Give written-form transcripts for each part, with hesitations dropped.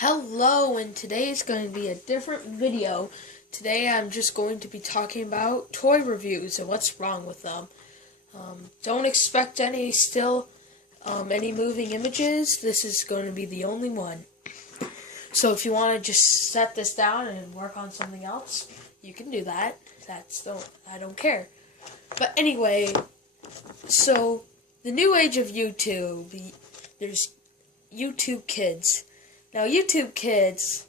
Hello, and today is going to be a different video. Today I'm just going to be talking about toy reviews and what's wrong with them. Don't expect any any moving images. This is going to be the only one. So if you want to just set this down and work on something else, you can do that. I don't care. But anyway, so the new age of YouTube, there's YouTube Kids. Now, YouTube Kids,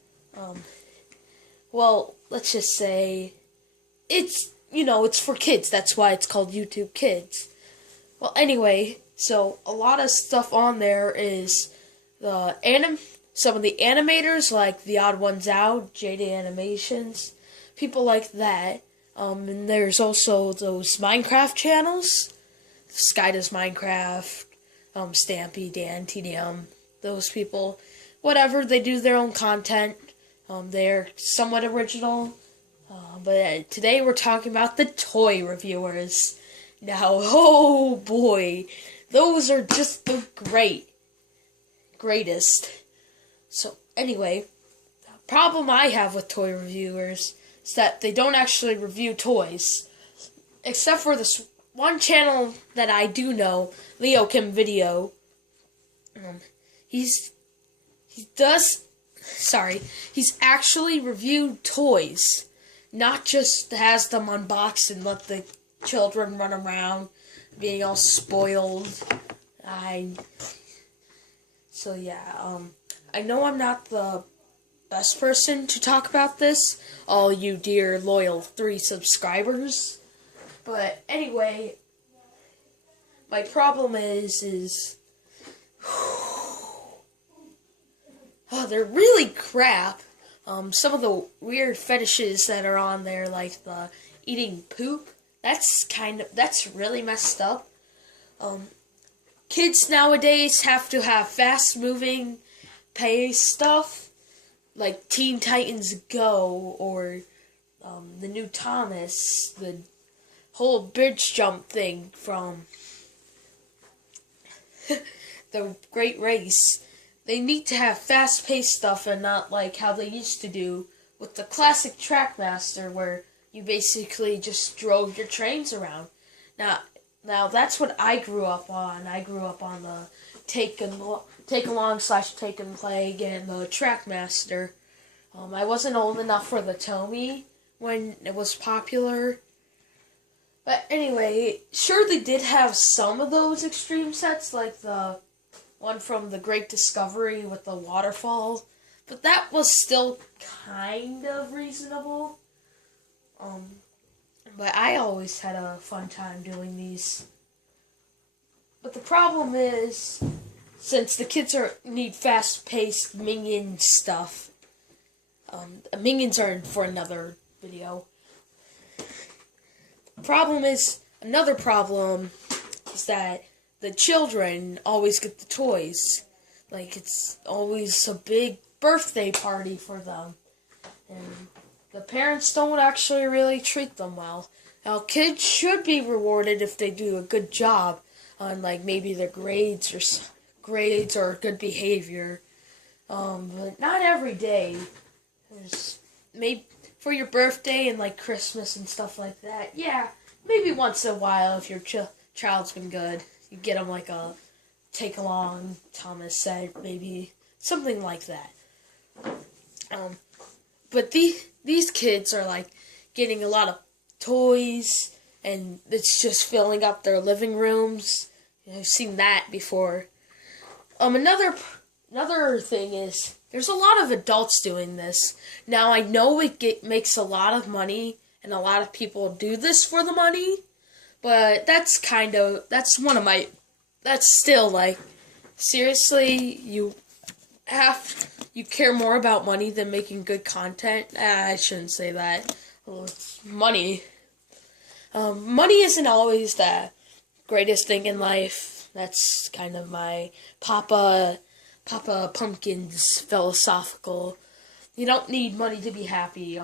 well, let's just say, it's for kids. That's why it's called YouTube Kids. Well, anyway, so a lot of stuff on there is some of the animators, like The Odd Ones Out, JD Animations, people like that. And there's also those Minecraft channels, Sky Does Minecraft, Stampy, Dan, TDM, those people. Whatever, they do their own content. They're somewhat original. But today we're talking about the toy reviewers. Now, oh boy, those are just the greatest. So anyway, the problem I have with toy reviewers is that they don't actually review toys. Except for this one channel that I do know, Leo Kim Video. He's actually reviewed toys, not just has them unboxed and let the children run around being all spoiled. I know I'm not the best person to talk about this, all you dear loyal 3 subscribers, but anyway, my problem is they're really crap. Some of the weird fetishes that are on there, like the eating poop, that's really messed up. Kids nowadays have to have fast-moving pace stuff, like Teen Titans Go, or the new Thomas, the whole bridge jump thing from The Great Race. They need to have fast-paced stuff and not like how they used to do with the classic Trackmaster, where you basically just drove your trains around. Now that's what I grew up on. I grew up on the Take Along / Take and Play and the Trackmaster. I wasn't old enough for the Tomy when it was popular. But anyway, sure they did have some of those extreme sets, like the one from The Great Discovery with the waterfall, but that was still kind of reasonable. But I always had a fun time doing these. But the problem is, since the kids need fast-paced Minion stuff, Minions are for another video. Another problem is that the children always get the toys. Like, it's always a big birthday party for them. And the parents don't actually really treat them well. Now, kids should be rewarded if they do a good job on, like, maybe their grades or good behavior. But not every day. Maybe for your birthday and, like, Christmas and stuff like that. Yeah, maybe once in a while if your child's been good. You get them like a Take Along, Thomas said, maybe something like that. But these kids are like getting a lot of toys, and it's just filling up their living rooms. I've seen that before. Another thing is there's a lot of adults doing this. Now I know it makes a lot of money, and a lot of people do this for the money. But that's still like, seriously, you care more about money than making good content? I shouldn't say that. Well, it's money. Money isn't always the greatest thing in life. That's kind of my Papa Pumpkin's philosophical. You don't need money to be happy.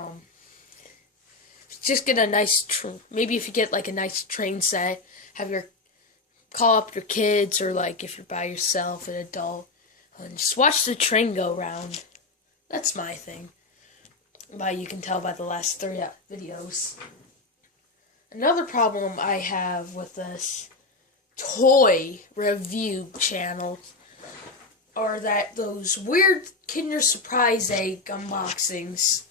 Just get a nice, maybe if you get like a nice train set, call up your kids, or like if you're by yourself, an adult, and just watch the train go round. That's my thing. But you can tell by the last 3 videos. Another problem I have with this toy review channel are that those weird Kinder Surprise egg unboxings.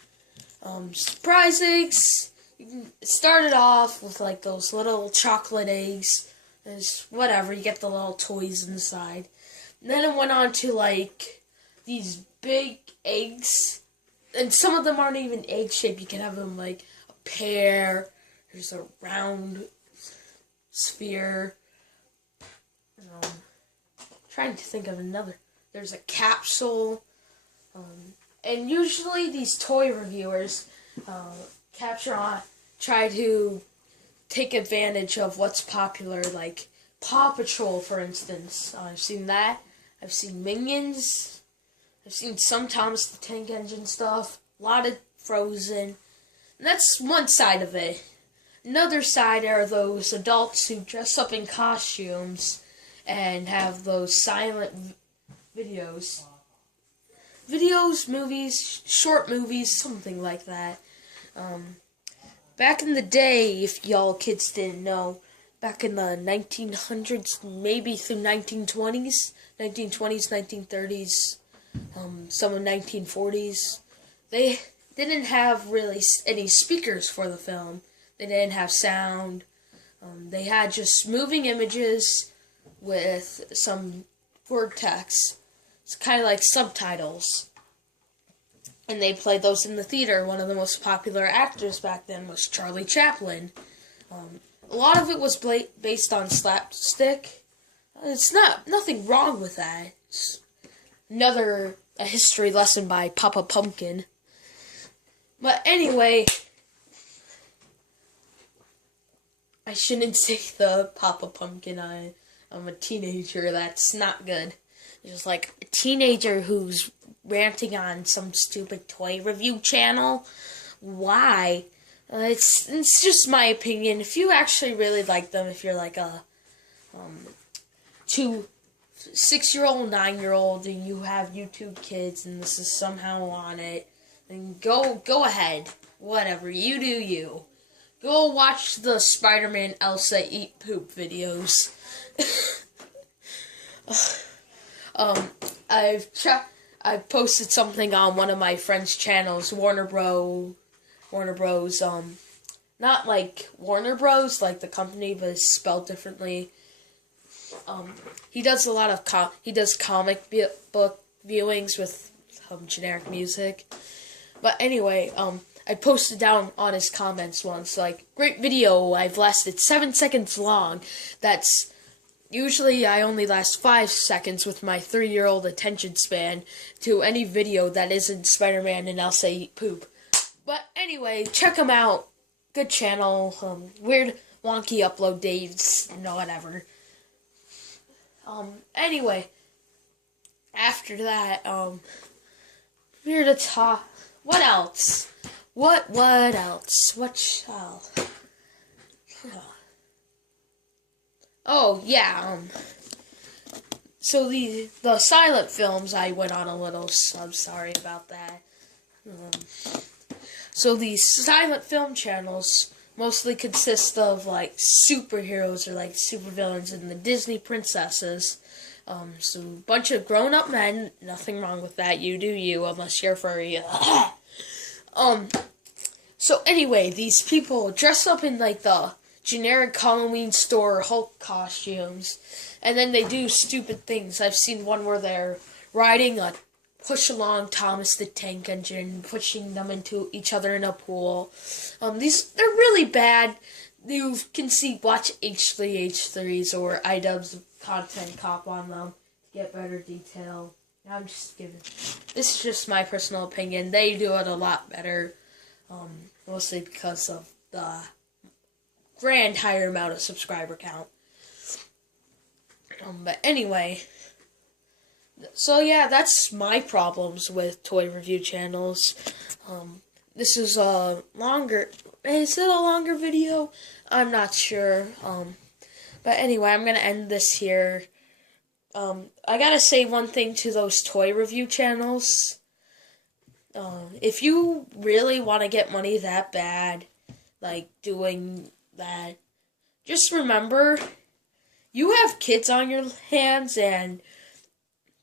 Surprise eggs, you can start it off with like those little chocolate eggs. There's whatever, you get the little toys inside. And then it went on to like these big eggs. And some of them aren't even egg shaped. You can have them like a pear. There's a round sphere. Trying to think of another. There's a capsule. And usually these toy reviewers try to take advantage of what's popular, like Paw Patrol, for instance. I've seen that. I've seen Minions. I've seen some Thomas the Tank Engine stuff. A lot of Frozen. And that's one side of it. Another side are those adults who dress up in costumes and have those silent videos. Videos, movies, short movies, something like that. Back in the day, if y'all kids didn't know, back in the 1900s, maybe through 1920s, 1930s, some of 1940s, they didn't have really any speakers for the film. They didn't have sound. They had just moving images with some word text. It's kind of like subtitles. And they played those in the theater. One of the most popular actors back then was Charlie Chaplin. A lot of it was based on slapstick. It's nothing wrong with that. It's a history lesson by Papa Pumpkin. But anyway, I shouldn't say the Papa Pumpkin. I'm a teenager. That's not good. Just like a teenager who's ranting on some stupid toy review channel. Why? It's just my opinion. If you actually really like them, if you're like a 6-year-old, 9-year-old, and you have YouTube kids, and this is somehow on it, then go ahead. Whatever, you do you. Go watch the Spider-Man Elsa eat poop videos. I've posted something on one of my friend's channels, Warner Bros. Not like Warner Bros. Like the company, but it's spelled differently. He does a lot of comic book viewings with generic music. But anyway, I posted down on his comments once, like, great video, I've lasted 7 seconds long. That's, usually I only last 5 seconds with my 3-year-old attention span to any video that isn't Spider-Man and Elsa eat poop. But anyway, check him out. Good channel, weird, wonky upload dates, whatever. Anyway, after that, we're to talk, what else? What else? What shall? Oh, yeah, so the silent films, I went on a little, I'm sorry about that. So these silent film channels mostly consist of, like, superheroes or, like, supervillains and the Disney princesses. So a bunch of grown-up men, nothing wrong with that, you do you, unless you're furry. So anyway, these people dress up in, like, the generic Halloween store Hulk costumes, and then they do stupid things. I've seen one where they're riding a push-along Thomas the Tank Engine, pushing them into each other in a pool. They're really bad. You can watch H3H3s or iDubbbz Content Cop on them to get better detail. I'm just giving. This is just my personal opinion. They do it a lot better, mostly because of the grand higher amount of subscriber count. But anyway, so yeah, that's my problems with toy review channels. This is a longer. Is it a longer video? I'm not sure. But anyway, I'm gonna end this here. I gotta say one thing to those toy review channels. If you really want to get money that bad, like doing that, just remember you have kids on your hands, and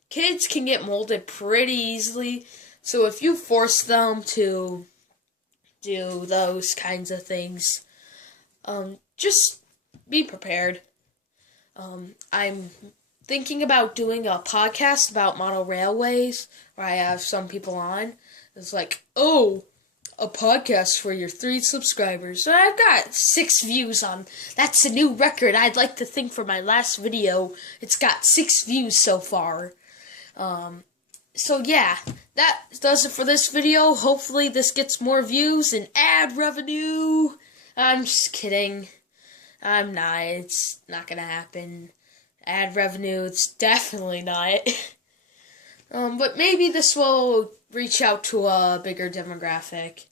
kids can get molded pretty easily. So if you force them to do those kinds of things, just be prepared. I'm thinking about doing a podcast about model railways where I have some people on. It's like, oh, a podcast for your 3 subscribers. So I've got 6 views on. That's a new record. I'd like to think for my last video, it's got 6 views so far. So yeah, that does it for this video. Hopefully this gets more views and ad revenue. I'm just kidding. I'm not. It's not gonna happen. Ad revenue, it's definitely not. But maybe this will reach out to a bigger demographic.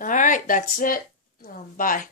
Alright, that's it. Bye.